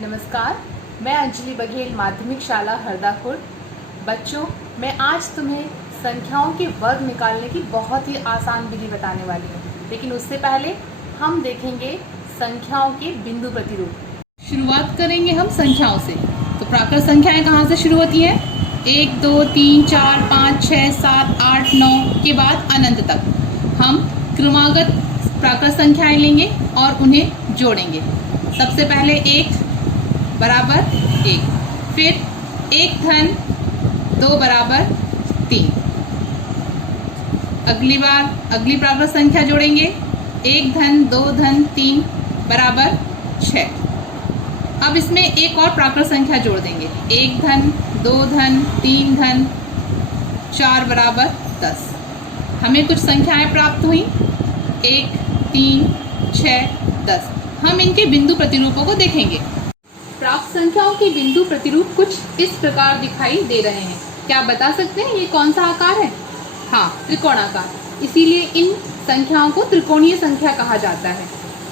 नमस्कार, मैं अंजलि बघेल, माध्यमिक शाला हरदापुर। बच्चों, मैं आज तुम्हें संख्याओं के वर्ग निकालने की बहुत ही आसान विधि बताने वाली हूँ, लेकिन उससे पहले हम देखेंगे संख्याओं के बिंदु प्रतिरूप। शुरुआत करेंगे हम संख्याओं से। तो प्राकृत संख्याएं कहाँ से शुरू होती है? 1, 2, 3, 4, 5, 6, 7, 8, 9 के बाद अनंत तक। हम क्रमागत प्राकृत संख्याएं लेंगे और उन्हें जोड़ेंगे। सबसे पहले 1 बराबर 1, फिर 1 धन 2 बराबर 3। अगली प्राकृत संख्या जोड़ेंगे 1 धन 2 धन 3 बराबर 6। अब इसमें एक और प्राकृत संख्या जोड़ देंगे 1 धन 2 धन 3 धन 4 बराबर 10। हमें कुछ संख्याएं प्राप्त हुई 1, 3, 6, 10। हम इनके बिंदु प्रतिरूपों को देखेंगे। प्राप्त संख्याओं के बिंदु प्रतिरूप कुछ इस प्रकार दिखाई दे रहे हैं। क्या आप बता सकते हैं ये कौन सा आकार है? हाँ, त्रिकोणाकार। इसीलिए इन संख्याओं को त्रिकोणीय संख्या कहा जाता है।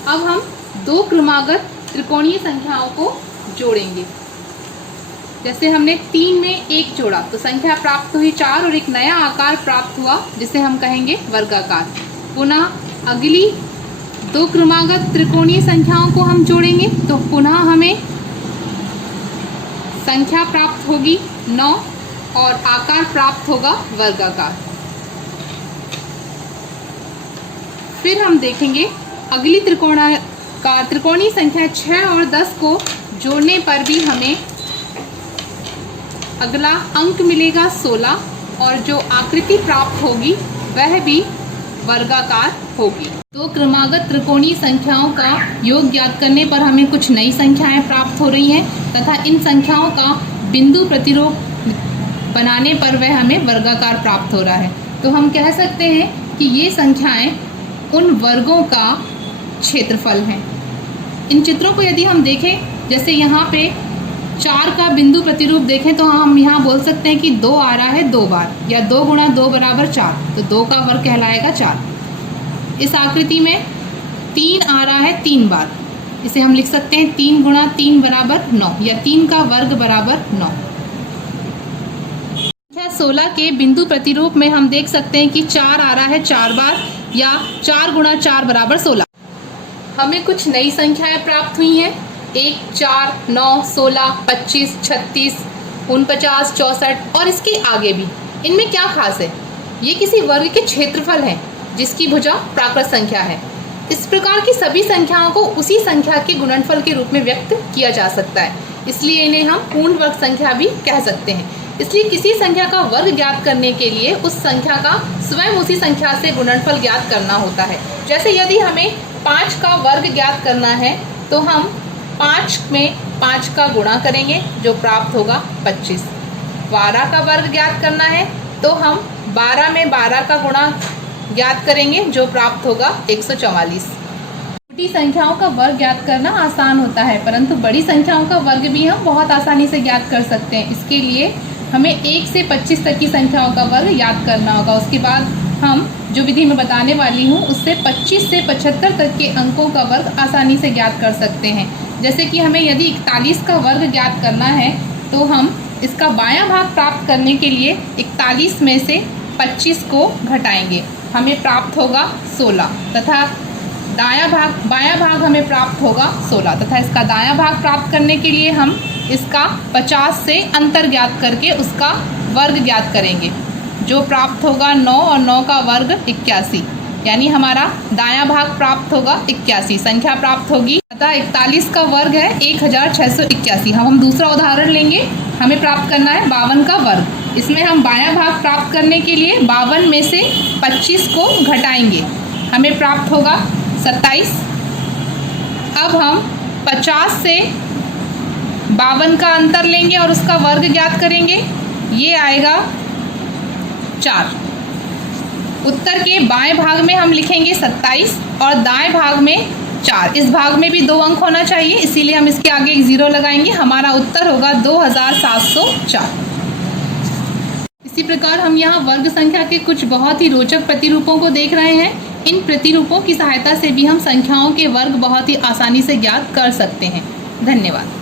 अब हम दो क्रमागत त्रिकोणीय संख्याओं को जोड़ेंगे। जैसे हमने 3 में 1 जोड़ा तो संख्या प्राप्त हुई 4 और एक नया आकार प्राप्त हुआ जिसे हम कहेंगे वर्गाकार। पुनः अगली दो क्रमागत त्रिकोणीय संख्याओं को हम जोड़ेंगे तो पुनः हमें संख्या प्राप्त होगी 9 और आकार प्राप्त होगा वर्गाकार। फिर हम देखेंगे अगली त्रिकोणीय संख्या 6 और 10 को जोड़ने पर भी हमें अगला अंक मिलेगा 16 और जो आकृति प्राप्त होगी वह भी वर्गाकार होगी। दो क्रमागत त्रिकोणीय संख्याओं का योग ज्ञात करने पर हमें कुछ नई संख्याएं प्राप्त हो रही हैं तथा इन संख्याओं का बिंदु प्रतिरूप बनाने पर वह हमें वर्गाकार प्राप्त हो रहा है। तो हम कह सकते हैं कि ये संख्याएं उन वर्गों का क्षेत्रफल हैं। इन चित्रों को यदि हम देखें, जैसे यहाँ पे 4 का बिंदु प्रतिरूप देखें तो हम यहाँ बोल सकते हैं कि 2 आ रहा है 2 बार, या 2 गुणा 2 बराबर 4, तो 2 का वर्ग कहलाएगा 4। इस आकृति में 3 आ रहा है 3 बार, इसे हम लिख सकते हैं 3 गुणा 3 बराबर 9, या 3 का वर्ग बराबर 9। संख्या 16 के बिंदु प्रतिरूप में हम देख सकते हैं कि 4 आ रहा है 4 बार, या 4 गुणा 4 बराबर 16। हमें कुछ नई संख्याएं प्राप्त हुई हैं 1, 4, 9, 16, 25, 36, 49, 64 और इसके आगे भी। इनमें क्या खास है? ये किसी वर्ग के क्षेत्रफल हैं जिसकी भुजा प्राकृत संख्या है। इस प्रकार की सभी संख्याओं को उसी संख्या के गुणनफल के रूप में व्यक्त किया जा सकता है, इसलिए इन्हें हम पूर्ण वर्ग संख्या भी कह सकते हैं। इसलिए किसी संख्या का वर्ग ज्ञात करने के लिए उस संख्या का स्वयं उसी संख्या से गुणनफल ज्ञात करना होता है। जैसे यदि हमें 5 का वर्ग ज्ञात करना है तो हम 5 में 5 का गुणा करेंगे जो प्राप्त होगा 25। 12 का वर्ग ज्ञात करना है तो हम 12 में 12 का गुणा ज्ञात करेंगे जो प्राप्त होगा 144। छोटी संख्याओं का वर्ग ज्ञात करना आसान होता है, परंतु बड़ी संख्याओं का वर्ग भी हम बहुत आसानी से ज्ञात कर सकते हैं। इसके लिए हमें 1 से 25 तक की संख्याओं का वर्ग याद करना होगा। उसके बाद हम जो विधि मैं बताने वाली हूँ उससे 25 से 75 तक के अंकों का वर्ग आसानी से ज्ञात कर सकते हैं। जैसे कि हमें यदि 41 का वर्ग ज्ञात करना है तो हम इसका बायां भाग प्राप्त करने के लिए 41 में से 25 को घटाएंगे, हमें प्राप्त होगा 16, तथा बायां भाग हमें प्राप्त होगा 16, तथा इसका दायां भाग प्राप्त करने के लिए हम इसका 50 से अंतर ज्ञात करके उसका वर्ग ज्ञात करेंगे जो प्राप्त होगा 9 और 9 का वर्ग 81, यानी हमारा दायां भाग प्राप्त होगा 81। संख्या प्राप्त होगी, अतः 41 का वर्ग है 1681। हम दूसरा उदाहरण लेंगे। हमें प्राप्त करना है 52 का वर्ग। इसमें हम बायां भाग प्राप्त करने के लिए 52 में से 25 को घटाएंगे, हमें प्राप्त होगा 27। अब हम 50 से 52 का अंतर लेंगे और उसका वर्ग ज्ञात करेंगे, ये आएगा 4। उत्तर के बाएं भाग में हम लिखेंगे 27 और दाएं भाग में 4। इस भाग में भी 2 अंक होना चाहिए, इसीलिए हम इसके आगे एक 0 लगाएंगे। हमारा उत्तर होगा 2704। इसी प्रकार हम यहाँ वर्ग संख्या के कुछ बहुत ही रोचक प्रतिरूपों को देख रहे हैं। इन प्रतिरूपों की सहायता से भी हम संख्याओं के वर्ग बहुत ही आसानी से ज्ञात कर सकते हैं। धन्यवाद।